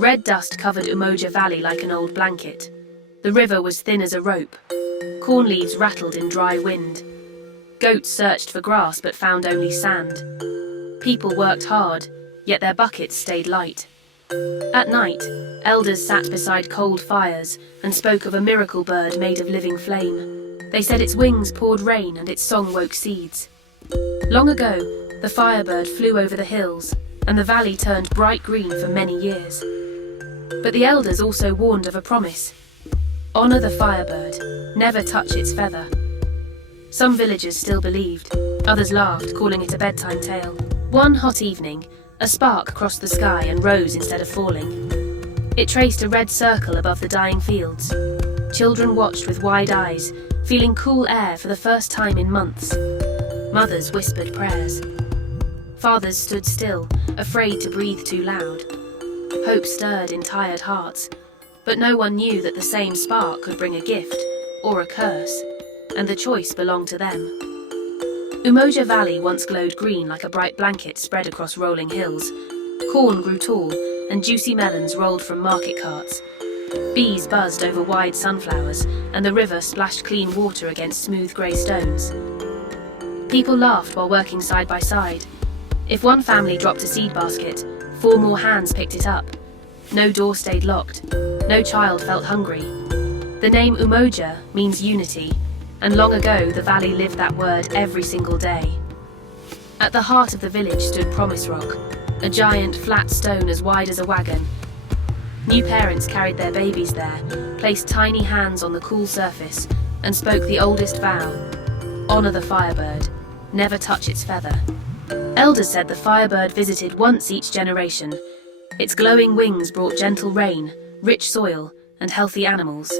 Red dust covered Umoja Valley like an old blanket. The river was thin as a rope. Corn leaves rattled in dry wind. Goats searched for grass but found only sand. People worked hard, yet their buckets stayed light. At night, elders sat beside cold fires and spoke of a miracle bird made of living flame. They said its wings poured rain and its song woke seeds. Long ago, the Firebird flew over the hills, and the valley turned bright green for many years. But the elders also warned of a promise. Honor the Firebird, never touch its feather. Some villagers still believed, others laughed, calling it a bedtime tale. One hot evening, a spark crossed the sky and rose instead of falling. It traced a red circle above the dying fields. Children watched with wide eyes, feeling cool air for the first time in months. Mothers whispered prayers. Fathers stood still, afraid to breathe too loud. Hope stirred in tired hearts, but no one knew that the same spark could bring a gift or a curse, and the choice belonged to them. Umoja Valley once glowed green like a bright blanket spread across rolling hills. Corn grew tall, and juicy melons rolled from market carts. Bees buzzed over wide sunflowers, and the river splashed clean water against smooth grey stones. People laughed while working side by side. If one family dropped a seed basket, 4 more hands picked it up. No door stayed locked. No child felt hungry. The name Umoja means unity, and long ago the valley lived that word every single day. At the heart of the village stood Promise Rock, a giant flat stone as wide as a wagon. New parents carried their babies there, placed tiny hands on the cool surface, and spoke the oldest vow: honor the Firebird, never touch its feather. Elders said the Firebird visited once each generation. Its glowing wings brought gentle rain, rich soil, and healthy animals.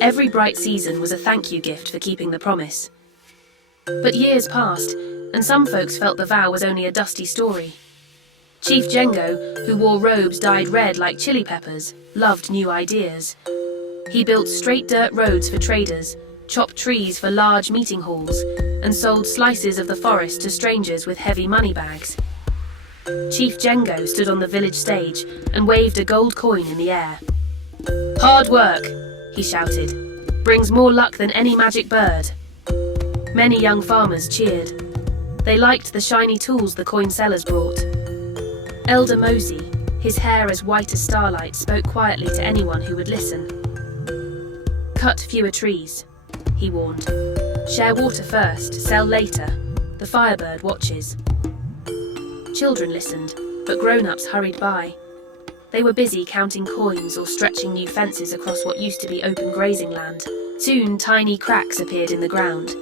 Every bright season was a thank you gift for keeping the promise. But years passed, and some folks felt the vow was only a dusty story. Chief Jengo, who wore robes dyed red like chili peppers, loved new ideas. He built straight dirt roads for traders, chopped trees for large meeting halls, and sold slices of the forest to strangers with heavy money bags. Chief Jengo stood on the village stage and waved a gold coin in the air. "Hard work," he shouted, "brings more luck than any magic bird." Many young farmers cheered. They liked the shiny tools the coin sellers brought. Elder Mosey, his hair as white as starlight, spoke quietly to anyone who would listen. "Cut fewer trees," he warned. "Share water first, sell later. The Firebird watches." Children listened, but grown-ups hurried by. They were busy counting coins or stretching new fences across what used to be open grazing land. Soon, tiny cracks appeared in the ground.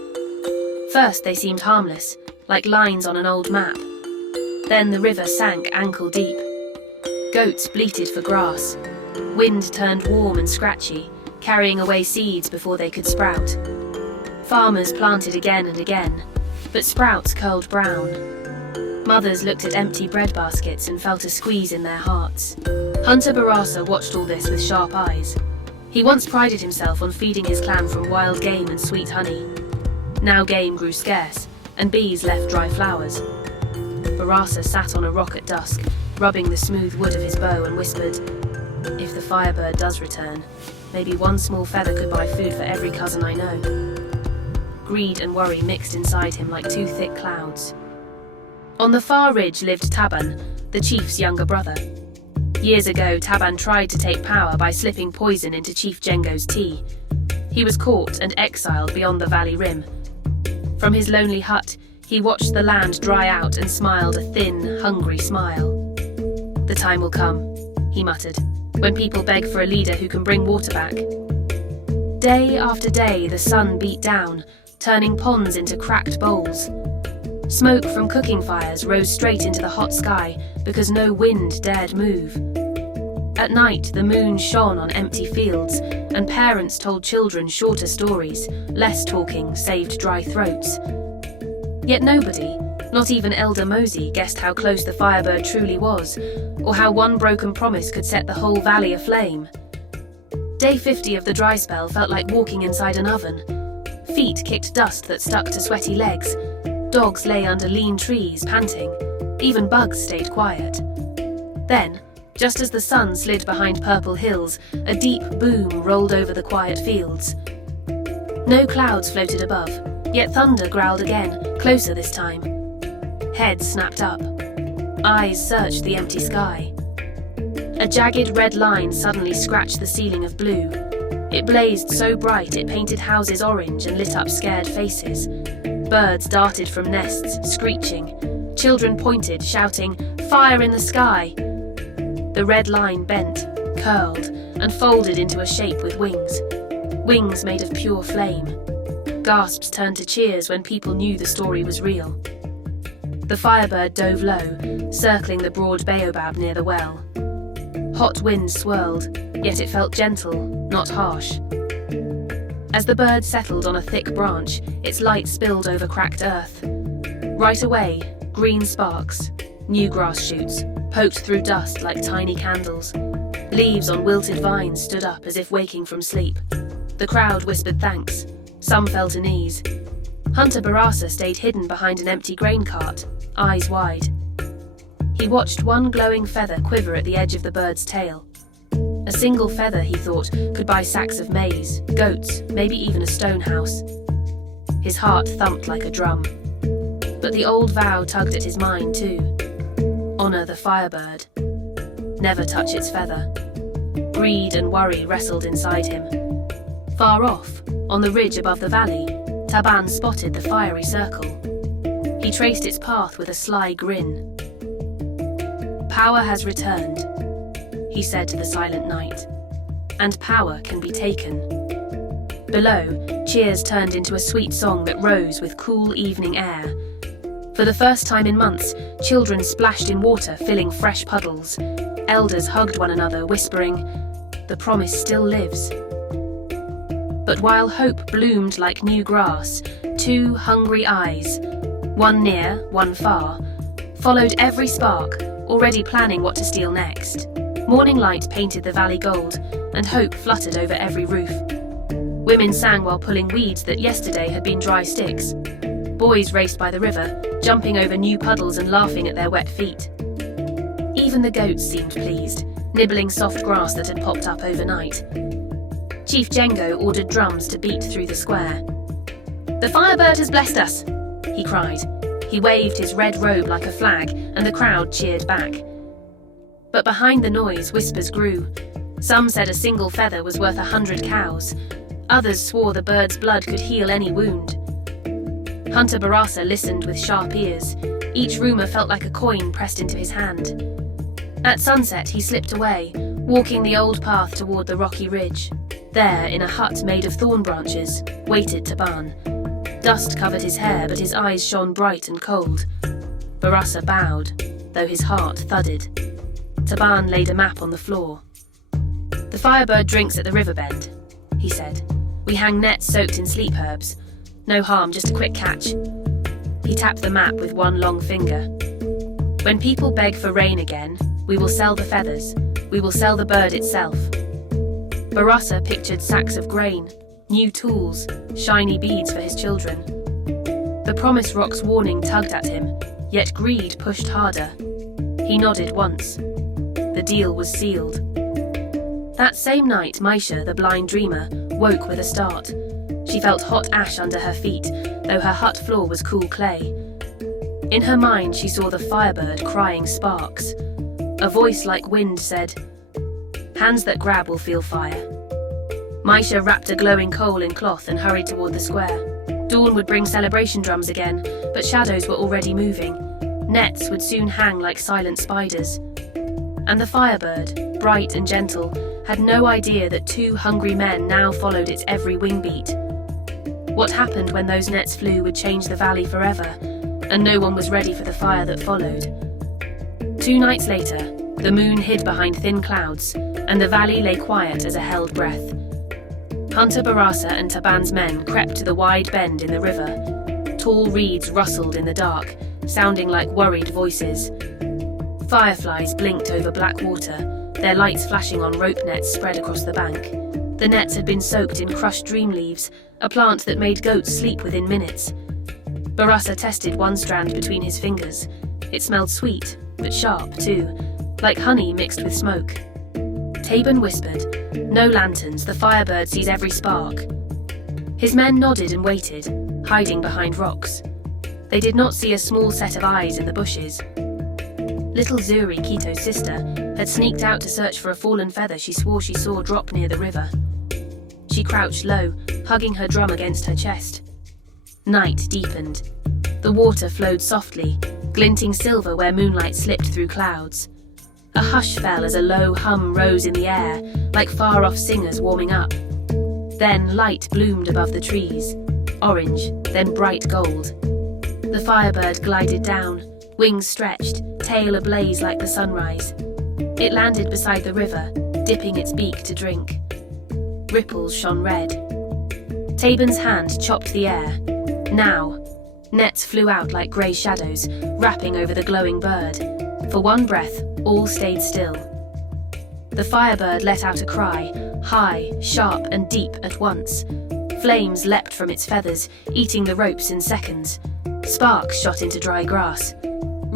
First, they seemed harmless, like lines on an old map. Then the river sank ankle deep. Goats bleated for grass. Wind turned warm and scratchy, carrying away seeds before they could sprout. Farmers planted again and again, but sprouts curled brown. Mothers looked at empty bread baskets and felt a squeeze in their hearts. Hunter Barasa watched all this with sharp eyes. He once prided himself on feeding his clan from wild game and sweet honey. Now game grew scarce, and bees left dry flowers. Barasa sat on a rock at dusk, rubbing the smooth wood of his bow, and whispered, "If the Firebird does return, maybe one small feather could buy food for every cousin I know." Greed and worry mixed inside him like 2 thick clouds. On the far ridge lived Taban, the chief's younger brother. Years ago, Taban tried to take power by slipping poison into Chief Jengo's tea. He was caught and exiled beyond the valley rim. From his lonely hut, he watched the land dry out and smiled a thin, hungry smile. "The time will come," he muttered, "when people beg for a leader who can bring water back." Day after day, the sun beat down, turning ponds into cracked bowls. Smoke from cooking fires rose straight into the hot sky because no wind dared move. At night, the moon shone on empty fields, and parents told children shorter stories. Less talking saved dry throats. Yet nobody, not even Elder Mosey, guessed how close the Firebird truly was, or how one broken promise could set the whole valley aflame. Day 50 of the dry spell felt like walking inside an oven. Feet kicked dust that stuck to sweaty legs. Dogs lay under lean trees, panting. Even bugs stayed quiet. Then, Just as the sun slid behind purple hills, a deep boom rolled over the quiet fields. No clouds floated above, yet thunder growled again, closer this time. Heads snapped up. Eyes searched the empty sky. A jagged red line suddenly scratched the ceiling of blue. It blazed so bright it painted houses orange and lit up scared faces. Birds darted from nests, screeching. Children pointed, shouting, "Fire in the sky!" The red line bent, curled, and folded into a shape with wings. Wings made of pure flame. Gasps turned to cheers when people knew the story was real. The Firebird dove low, circling the broad baobab near the well. Hot winds swirled, yet it felt gentle, not harsh. As the bird settled on a thick branch, its light spilled over cracked earth. Right away, green sparks, new grass shoots, poked through dust like tiny candles. Leaves on wilted vines stood up as if waking from sleep. The crowd whispered thanks. Some fell to knees. Hunter Barasa stayed hidden behind an empty grain cart, eyes wide. He watched one glowing feather quiver at the edge of the bird's tail. A single feather, he thought, could buy sacks of maize, goats, maybe even a stone house. His heart thumped like a drum. But the old vow tugged at his mind too. Honor the Firebird. Never touch its feather. Greed and worry wrestled inside him. Far off, on the ridge above the valley, Taban spotted the fiery circle. He traced its path with a sly grin. Power has returned, he said to the silent night, and power can be taken. Below, cheers turned into a sweet song that rose with cool evening air. For the first time in months, children splashed in water, filling fresh puddles. Elders hugged one another, whispering, "The promise still lives." But while hope bloomed like new grass, two hungry eyes, one near, one far, followed every spark, already planning what to steal next. Morning light painted the valley gold, and hope fluttered over every roof. Women sang while pulling weeds that yesterday had been dry sticks. Boys raced by the river, jumping over new puddles and laughing at their wet feet. Even the goats seemed pleased, nibbling soft grass that had popped up overnight. Chief Jengo ordered drums to beat through the square. "The Firebird has blessed us," he cried. He waved his red robe like a flag, and the crowd cheered back. But behind the noise, whispers grew. Some said a single feather was worth 100 cows. Others swore the bird's blood could heal any wound. Hunter Barasa listened with sharp ears. Each rumour felt like a coin pressed into his hand. At sunset, he slipped away, walking the old path toward the rocky ridge. There, in a hut made of thorn branches, waited Taban. Dust covered his hair, but his eyes shone bright and cold. Barasa bowed, though his heart thudded. Taban laid a map on the floor. "The Firebird drinks at the river bend," he said. "We hang nets soaked in sleep herbs. No harm, just a quick catch." He tapped the map with one long finger. "When people beg for rain again, we will sell the feathers. We will sell the bird itself." Barasa pictured sacks of grain, new tools, shiny beads for his children. The Promise Rock's warning tugged at him, yet greed pushed harder. He nodded once. The deal was sealed. That same night, Maisha, the blind dreamer, woke with a start. She felt hot ash under her feet, though her hut floor was cool clay. In her mind, she saw the Firebird crying sparks. A voice like wind said, "Hands that grab will feel fire." Maisha wrapped a glowing coal in cloth and hurried toward the square. Dawn would bring celebration drums again, but shadows were already moving. Nets would soon hang like silent spiders. And the Firebird, bright and gentle, had no idea that two hungry men now followed its every wing beat. What happened when those nets flew would change the valley forever, and no one was ready for the fire that followed. 2 nights later, the moon hid behind thin clouds, and the valley lay quiet as a held breath. Hunter Barasa and Taban's men crept to the wide bend in the river. Tall reeds rustled in the dark, sounding like worried voices. Fireflies blinked over black water, their lights flashing on rope nets spread across the bank. The nets had been soaked in crushed dream leaves, a plant that made goats sleep within minutes. Barasa tested one strand between his fingers. It smelled sweet, but sharp too, like honey mixed with smoke. Taban whispered, "No lanterns, the Firebird sees every spark." His men nodded and waited, hiding behind rocks. They did not see a small set of eyes in the bushes. Little Zuri, Kito's sister, had sneaked out to search for a fallen feather she swore she saw drop near the river. She crouched low, hugging her drum against her chest. Night deepened. The water flowed softly, glinting silver where moonlight slipped through clouds. A hush fell as a low hum rose in the air, like far-off singers warming up. Then light bloomed above the trees, orange, then bright gold. The Firebird glided down, wings stretched, tail ablaze like the sunrise. It landed beside the river, dipping its beak to drink. Ripples shone red. Taban's hand chopped the air. Now, nets flew out like grey shadows, wrapping over the glowing bird. For one breath, all stayed still. The Firebird let out a cry, high, sharp, and deep at once. Flames leapt from its feathers, eating the ropes in seconds. Sparks shot into dry grass.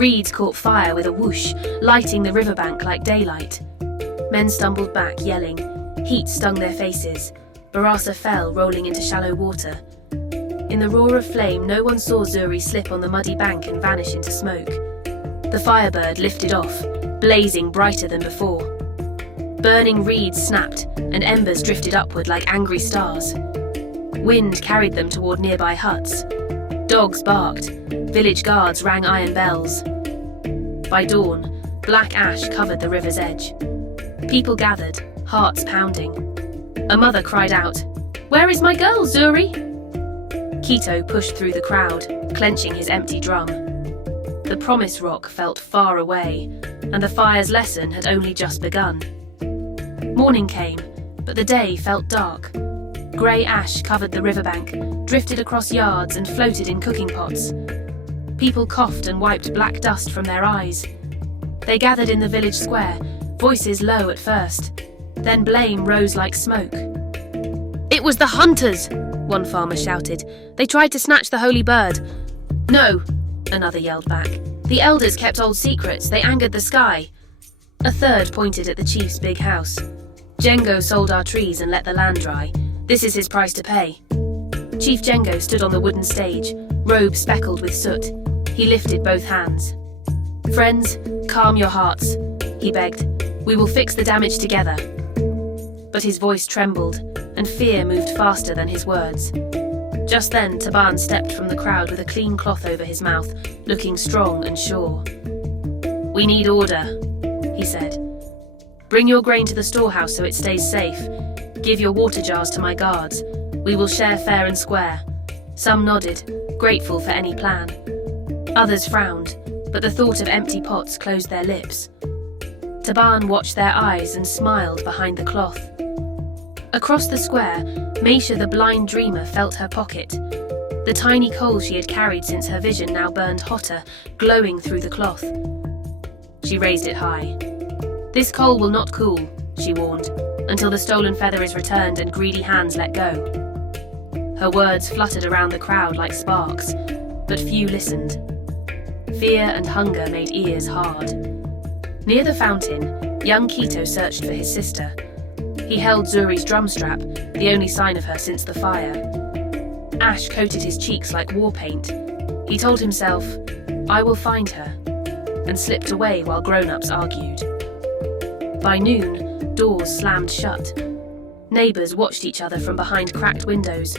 Reeds caught fire with a whoosh, lighting the riverbank like daylight. Men stumbled back, yelling. Heat stung their faces. Barasa fell, rolling into shallow water. In the roar of flame, no one saw Zuri slip on the muddy bank and vanish into smoke. The Firebird lifted off, blazing brighter than before. Burning reeds snapped, and embers drifted upward like angry stars. Wind carried them toward nearby huts. Dogs barked. Village guards rang iron bells. By dawn, black ash covered the river's edge. People gathered, hearts pounding. A mother cried out, "Where is my girl, Zuri?" Kito pushed through the crowd, clenching his empty drum. The Promise Rock felt far away, and the fire's lesson had only just begun. Morning came, but the day felt dark. Grey ash covered the riverbank, drifted across yards and floated in cooking pots. People coughed and wiped black dust from their eyes. They gathered in the village square, voices low at first. Then blame rose like smoke. "It was the hunters!" one farmer shouted. "They tried to snatch the holy bird." "No," another yelled back. "The elders kept old secrets. They angered the sky." A third pointed at the chief's big house. "Jengo sold our trees and let the land dry. This is his price to pay." Chief Jengo stood on the wooden stage, robe speckled with soot. He lifted both hands. "Friends, calm your hearts," he begged. "We will fix the damage together." But his voice trembled, and fear moved faster than his words. Just then, Taban stepped from the crowd with a clean cloth over his mouth, looking strong and sure. "We need order," he said. "Bring your grain to the storehouse so it stays safe. Give your water jars to my guards. We will share fair and square." Some nodded, grateful for any plan. Others frowned, but the thought of empty pots closed their lips. Taban watched their eyes and smiled behind the cloth. Across the square, Maisha the blind dreamer felt her pocket. The tiny coal she had carried since her vision now burned hotter, glowing through the cloth. She raised it high. "This coal will not cool," she warned, "until the stolen feather is returned and greedy hands let go." Her words fluttered around the crowd like sparks, but few listened. Fear and hunger made ears hard. Near the fountain, young Kito searched for his sister. He held Zuri's drumstrap, the only sign of her since the fire. Ash coated his cheeks like war paint. He told himself, "I will find her," and slipped away while grown-ups argued. By noon, doors slammed shut. Neighbours watched each other from behind cracked windows.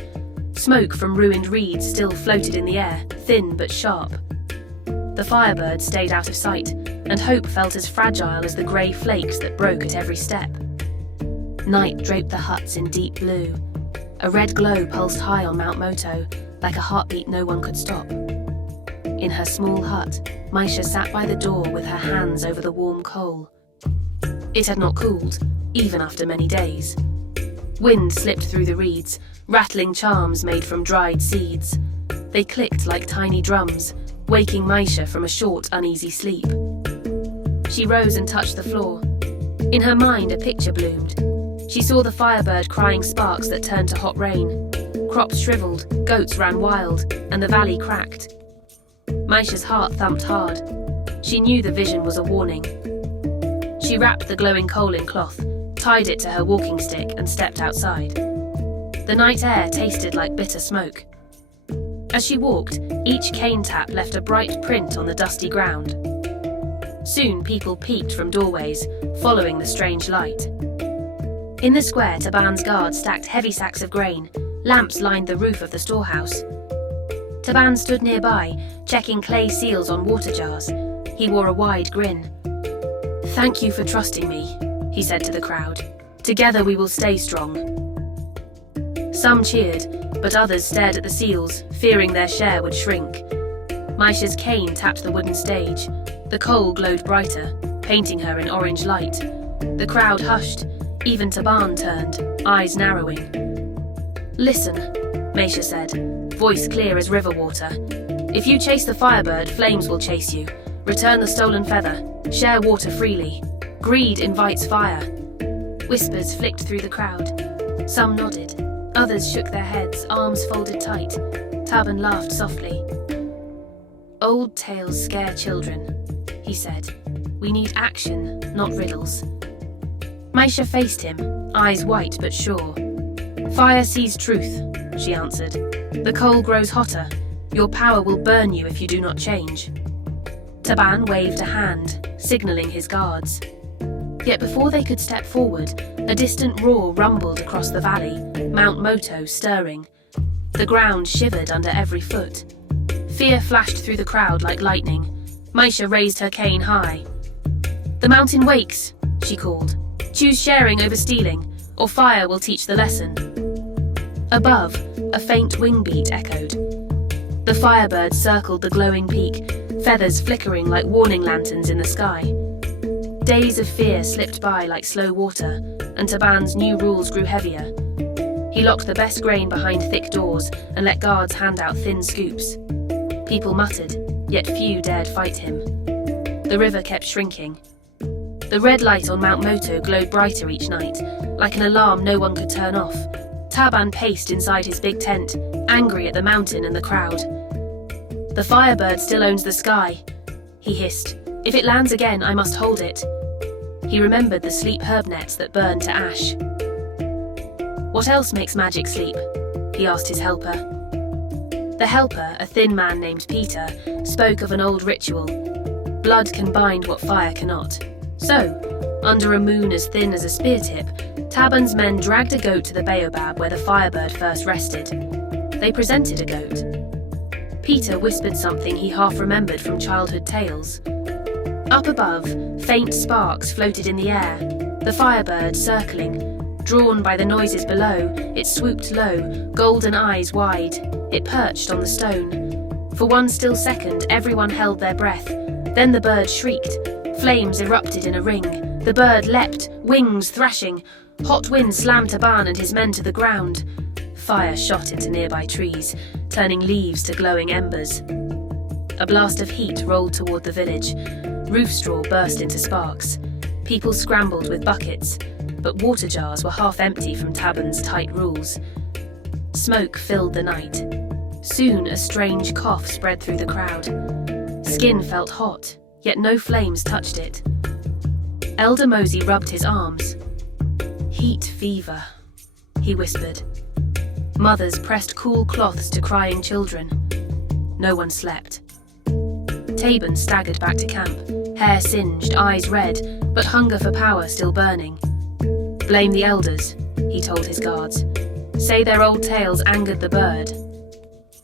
Smoke from ruined reeds still floated in the air, thin but sharp. The Firebird stayed out of sight, and hope felt as fragile as the grey flakes that broke at every step. Night draped the huts in deep blue. A red glow pulsed high on Mount Moto, like a heartbeat no one could stop. In her small hut, Maisha sat by the door with her hands over the warm coal. It had not cooled, even after many days. Wind slipped through the reeds, rattling charms made from dried seeds. They clicked like tiny drums, waking Maisha from a short, uneasy sleep. She rose and touched the floor. In her mind, a picture bloomed. She saw the Firebird crying sparks that turned to hot rain. Crops shriveled, goats ran wild, and the valley cracked. Maisha's heart thumped hard. She knew the vision was a warning. She wrapped the glowing coal in cloth, tied it to her walking stick and stepped outside. The night air tasted like bitter smoke. As she walked, each cane tap left a bright print on the dusty ground. Soon people peeked from doorways, following the strange light. In the square, Taban's guards stacked heavy sacks of grain. Lamps lined the roof of the storehouse. Taban stood nearby, checking clay seals on water jars. He wore a wide grin. "Thank you for trusting me," he said to the crowd. "Together we will stay strong." Some cheered, but others stared at the seals, fearing their share would shrink. Maisha's cane tapped the wooden stage. The coal glowed brighter, painting her in orange light. The crowd hushed. Even Taban turned, eyes narrowing. "Listen," Maisha said, voice clear as river water. "If you chase the Firebird, flames will chase you. Return the stolen feather. Share water freely. Greed invites fire." Whispers flicked through the crowd. Some nodded. Others shook their heads, arms folded tight. Taban laughed softly. "Old tales scare children," he said. "We need action, not riddles." Maisha faced him, eyes white but sure. "Fire sees truth," she answered. "The coal grows hotter. Your power will burn you if you do not change." Taban waved a hand, signalling his guards. Yet before they could step forward, a distant roar rumbled across the valley, Mount Moto stirring. The ground shivered under every foot. Fear flashed through the crowd like lightning. Maisha raised her cane high. "The mountain wakes," she called. "Choose sharing over stealing, or fire will teach the lesson." Above, a faint wing beat echoed. The Firebird circled the glowing peak, feathers flickering like warning lanterns in the sky. Days of fear slipped by like slow water, and Taban's new rules grew heavier. He locked the best grain behind thick doors and let guards hand out thin scoops. People muttered, yet few dared fight him. The river kept shrinking. The red light on Mount Moto glowed brighter each night, like an alarm no one could turn off. Taban paced inside his big tent, angry at the mountain and the crowd. "The Firebird still owns the sky," he hissed. "If it lands again, I must hold it." He remembered the sleep herb nets that burned to ash. "What else makes magic sleep?" he asked his helper. The helper, a thin man named Peter, spoke of an old ritual. Blood can bind what fire cannot. So, under a moon as thin as a spear tip, Taban's men dragged a goat to the baobab where the Firebird first rested. They presented a goat. Peter whispered something he half remembered from childhood tales. Up above, faint sparks floated in the air, the Firebird circling. Drawn by the noises below, it swooped low, golden eyes wide. It perched on the stone. For one still second, everyone held their breath. Then the bird shrieked. Flames erupted in a ring. The bird leapt, wings thrashing. Hot wind slammed Taban and his men to the ground. Fire shot into nearby trees, turning leaves to glowing embers. A blast of heat rolled toward the village. Roof straw burst into sparks. People scrambled with buckets, but water jars were half empty from Taban's tight rules. Smoke filled the night. Soon a strange cough spread through the crowd. Skin felt hot, yet no flames touched it. Elder Mosey rubbed his arms. "Heat fever," he whispered. Mothers pressed cool cloths to crying children. No one slept. Taban staggered back to camp, hair singed, eyes red, but hunger for power still burning. "Blame the elders," he told his guards. "Say their old tales angered the bird."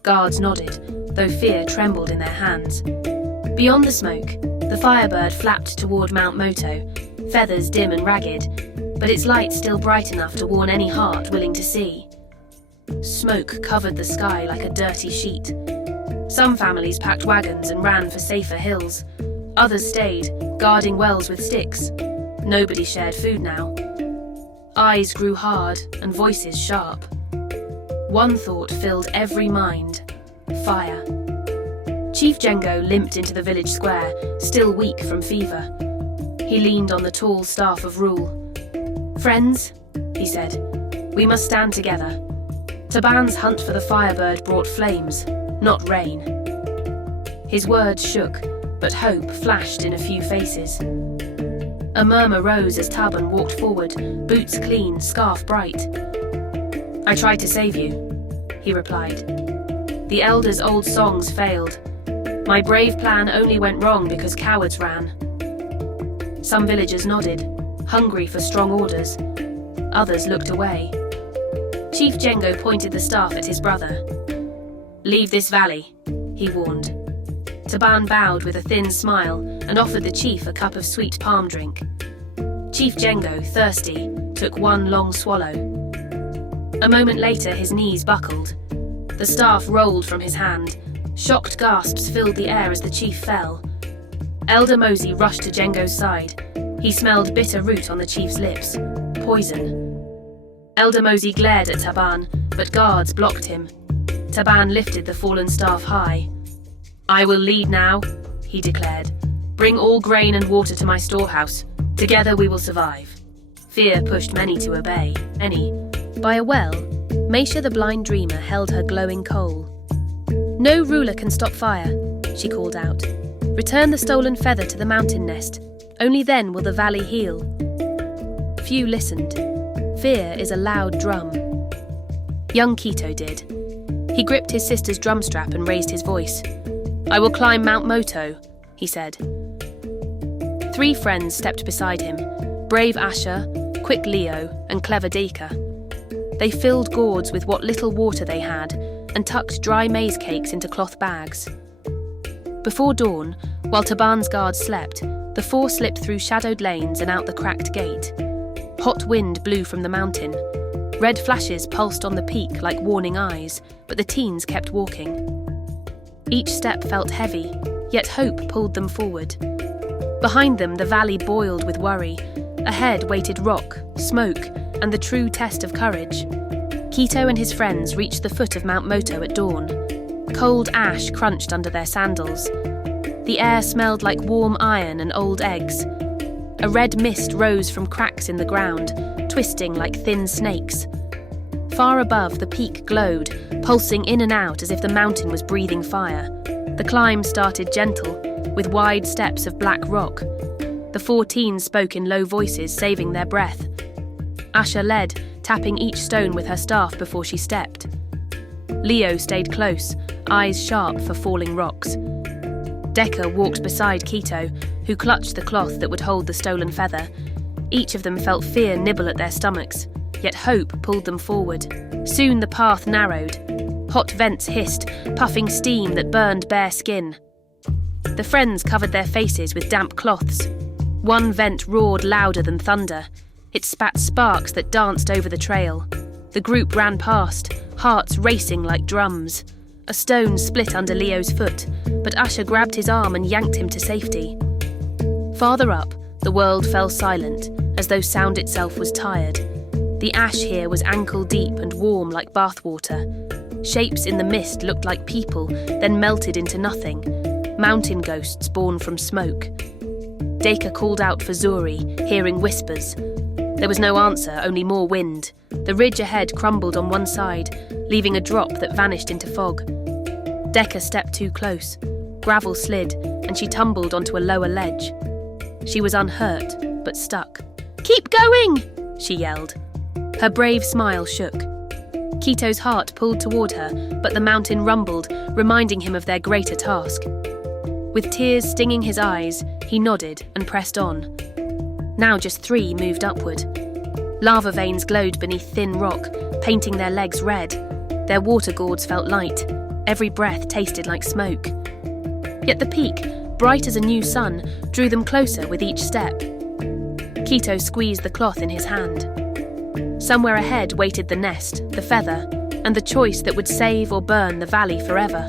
Guards nodded, though fear trembled in their hands. Beyond the smoke, the Firebird flapped toward Mount Moto, feathers dim and ragged, but its light still bright enough to warn any heart willing to see. Smoke covered the sky like a dirty sheet. Some families packed wagons and ran for safer hills. Others stayed, guarding wells with sticks. Nobody shared food now. Eyes grew hard and voices sharp. One thought filled every mind: fire. Chief Jengo limped into the village square, still weak from fever. He leaned on the tall staff of rule. "Friends," he said, "we must stand together. Taban's hunt for the Firebird brought flames, not rain." His words shook, but hope flashed in a few faces. A murmur rose as Taban walked forward, boots clean, scarf bright. "I tried to save you," he replied. "The elders' old songs failed. My brave plan only went wrong because cowards ran." Some villagers nodded, hungry for strong orders. Others looked away. Chief Jengo pointed the staff at his brother. "Leave this valley," he warned. Taban bowed with a thin smile and offered the chief a cup of sweet palm drink. Chief Jengo, thirsty, took one long swallow. A moment later, his knees buckled. The staff rolled from his hand. Shocked gasps filled the air as the chief fell. Elder Mosey rushed to Jengo's side. He smelled bitter root on the chief's lips. Poison. Elder Mosey glared at Taban, but guards blocked him. Taban lifted the fallen staff high. "I will lead now," he declared. "Bring all grain and water to my storehouse. Together we will survive." Fear pushed many to obey. By a well, Maisha the blind dreamer held her glowing coal. "No ruler can stop fire," she called out. "Return the stolen feather to the mountain nest. Only then will the valley heal." Few listened. Fear is a loud drum. Young Kito did. He gripped his sister's drumstrap and raised his voice. "I will climb Mount Moto," he said. 3 friends stepped beside him, brave Asher, quick Leo, and clever Deka. They filled gourds with what little water they had and tucked dry maize cakes into cloth bags. Before dawn, while Taban's guards slept, the 4 slipped through shadowed lanes and out the cracked gate. Hot wind blew from the mountain. Red flashes pulsed on the peak like warning eyes, but the teens kept walking. Each step felt heavy, yet hope pulled them forward. Behind them, the valley boiled with worry. Ahead waited rock, smoke, and the true test of courage. Kito and his friends reached the foot of Mount Moto at dawn. Cold ash crunched under their sandals. The air smelled like warm iron and old eggs. A red mist rose from cracks in the ground, twisting like thin snakes. Far above, the peak glowed, pulsing in and out as if the mountain was breathing fire. The climb started gentle, with wide steps of black rock. The 4 teens spoke in low voices, saving their breath. Asha led, tapping each stone with her staff before she stepped. Leo stayed close, eyes sharp for falling rocks. Deka walked beside Kito, who clutched the cloth that would hold the stolen feather. Each of them felt fear nibble at their stomachs, yet hope pulled them forward. Soon the path narrowed. Hot vents hissed, puffing steam that burned bare skin. The friends covered their faces with damp cloths. One vent roared louder than thunder. It spat sparks that danced over the trail. The group ran past, hearts racing like drums. A stone split under Leo's foot, but Asher grabbed his arm and yanked him to safety. Farther up, the world fell silent, as though sound itself was tired. The ash here was ankle-deep and warm like bathwater. Shapes in the mist looked like people, then melted into nothing. Mountain ghosts born from smoke. Deka called out for Zuri, hearing whispers. There was no answer, only more wind. The ridge ahead crumbled on one side, leaving a drop that vanished into fog. Deka stepped too close. Gravel slid, and she tumbled onto a lower ledge. She was unhurt, but stuck. "Keep going!" she yelled. Her brave smile shook. Kito's heart pulled toward her, but the mountain rumbled, reminding him of their greater task. With tears stinging his eyes, he nodded and pressed on. Now just 3 moved upward. Lava veins glowed beneath thin rock, painting their legs red. Their water gourds felt light. Every breath tasted like smoke. Yet the peak, bright as a new sun, drew them closer with each step. Kito squeezed the cloth in his hand. Somewhere ahead waited the nest, the feather, and the choice that would save or burn the valley forever.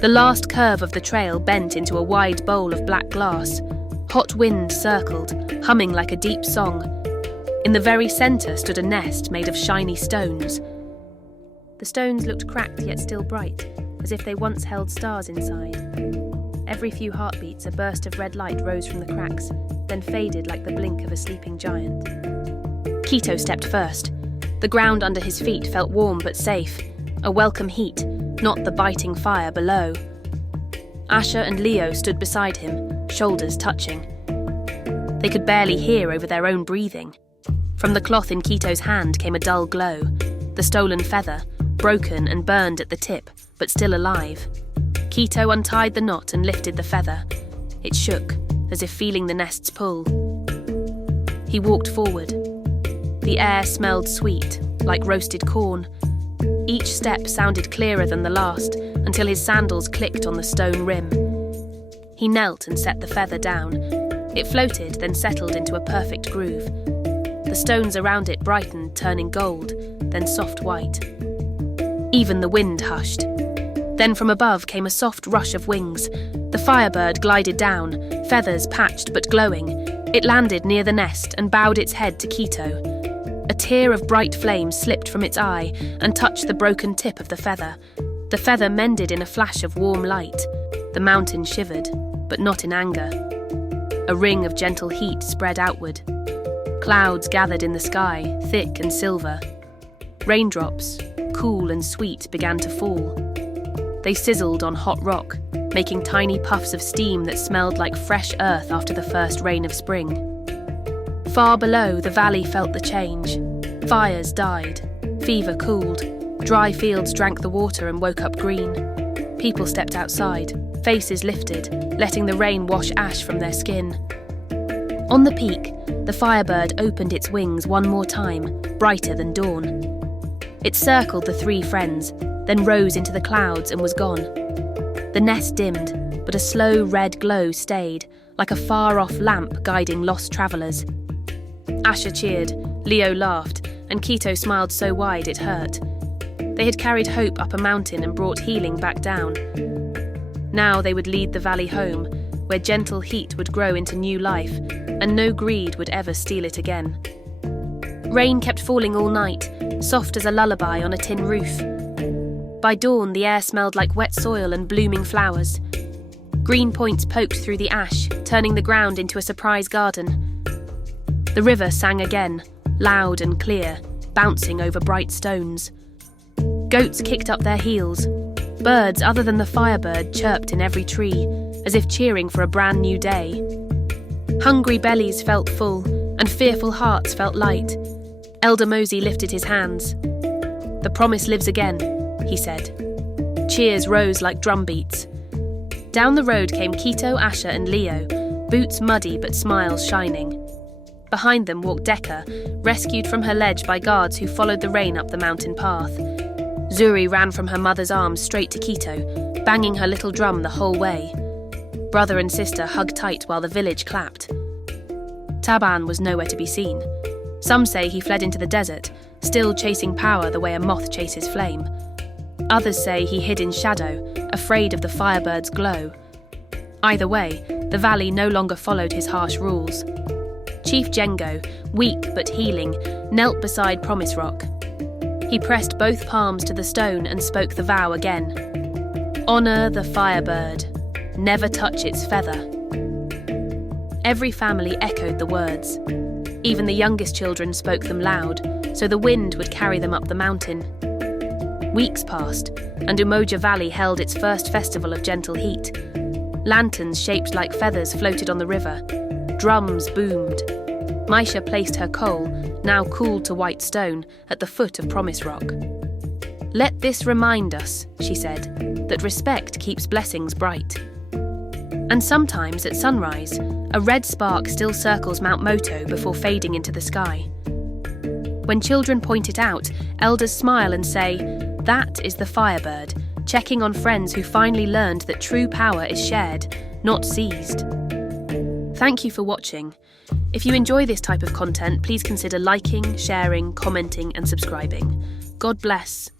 The last curve of the trail bent into a wide bowl of black glass. Hot wind circled, humming like a deep song. In the very centre stood a nest made of shiny stones. The stones looked cracked yet still bright, as if they once held stars inside. Every few heartbeats, a burst of red light rose from the cracks, then faded like the blink of a sleeping giant. Kito stepped first. The ground under his feet felt warm but safe, a welcome heat, not the biting fire below. Asher and Leo stood beside him, shoulders touching. They could barely hear over their own breathing. From the cloth in Kito's hand came a dull glow, the stolen feather, broken and burned at the tip, but still alive. Kito untied the knot and lifted the feather. It shook, as if feeling the nest's pull. He walked forward. The air smelled sweet, like roasted corn. Each step sounded clearer than the last, until his sandals clicked on the stone rim. He knelt and set the feather down. It floated, then settled into a perfect groove. The stones around it brightened, turning gold, then soft white. Even the wind hushed. Then from above came a soft rush of wings. The Firebird glided down, feathers patched but glowing. It landed near the nest and bowed its head to Kito. A tear of bright flame slipped from its eye and touched the broken tip of the feather. The feather mended in a flash of warm light. The mountain shivered, but not in anger. A ring of gentle heat spread outward. Clouds gathered in the sky, thick and silver. Raindrops, cool and sweet, began to fall. They sizzled on hot rock, making tiny puffs of steam that smelled like fresh earth after the first rain of spring. Far below, the valley felt the change. Fires died. Fever cooled. Dry fields drank the water and woke up green. People stepped outside, faces lifted, letting the rain wash ash from their skin. On the peak, the Firebird opened its wings one more time, brighter than dawn. It circled the three friends, then rose into the clouds and was gone. The nest dimmed, but a slow red glow stayed, like a far-off lamp guiding lost travellers. Asher cheered, Leo laughed, and Kito smiled so wide it hurt. They had carried hope up a mountain and brought healing back down. Now they would lead the valley home, where gentle heat would grow into new life, and no greed would ever steal it again. Rain kept falling all night, soft as a lullaby on a tin roof. By dawn, the air smelled like wet soil and blooming flowers. Green points poked through the ash, turning the ground into a surprise garden. The river sang again, loud and clear, bouncing over bright stones. Goats kicked up their heels. Birds other than the Firebird chirped in every tree, as if cheering for a brand new day. Hungry bellies felt full, and fearful hearts felt light. Elder Mosey lifted his hands. "The promise lives again," he said. Cheers rose like drumbeats. Down the road came Kito, Asher and Leo, boots muddy but smiles shining. Behind them walked Decca, rescued from her ledge by guards who followed the rain up the mountain path. Zuri ran from her mother's arms straight to Kito, banging her little drum the whole way. Brother and sister hugged tight while the village clapped. Taban was nowhere to be seen. Some say he fled into the desert, still chasing power the way a moth chases flame. Others say he hid in shadow, afraid of the Firebird's glow. Either way, the valley no longer followed his harsh rules. Chief Jengo, weak but healing, knelt beside Promise Rock. He pressed both palms to the stone and spoke the vow again. "Honour the Firebird. Never touch its feather." Every family echoed the words. Even the youngest children spoke them loud, so the wind would carry them up the mountain. Weeks passed, and Umoja Valley held its first festival of gentle heat. Lanterns shaped like feathers floated on the river. Drums boomed. Maisha placed her coal, now cooled to white stone, at the foot of Promise Rock. "Let this remind us," she said, "that respect keeps blessings bright." And sometimes at sunrise, a red spark still circles Mount Moto before fading into the sky. When children point it out, elders smile and say, "That is the Firebird, checking on friends who finally learned that true power is shared, not seized." Thank you for watching. If you enjoy this type of content, please consider liking, sharing, commenting and subscribing. God bless.